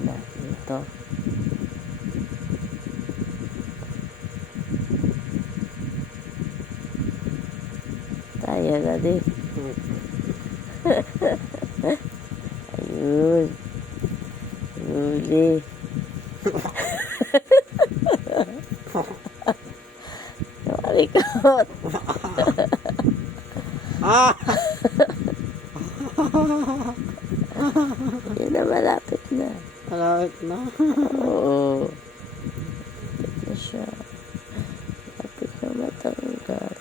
muna dito. Tayo na din. Ayun. Huli. Namarikot. Yun na, malapit na. Malapit na. Oo. Malapit na siya. Malapit na matanggal.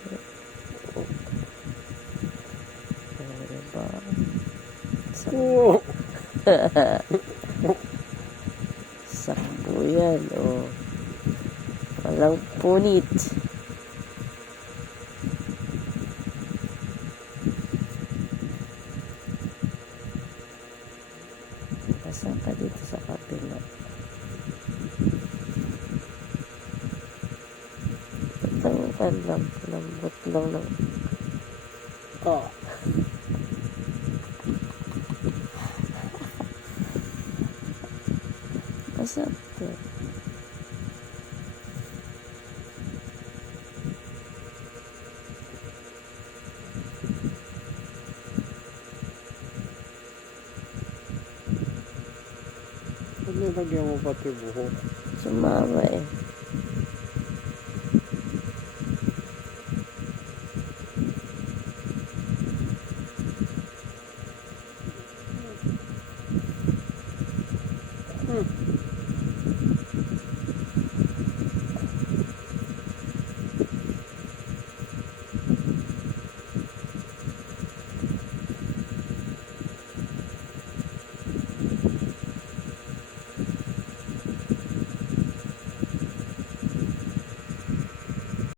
Diba? Sakbo yan, oh. Walang punit. Pasang ka dito sa kabila. Patanggal lang. Lambot lang ng... Oh. Pasang to. Nilagyan mo pati buhok. Sumama eh.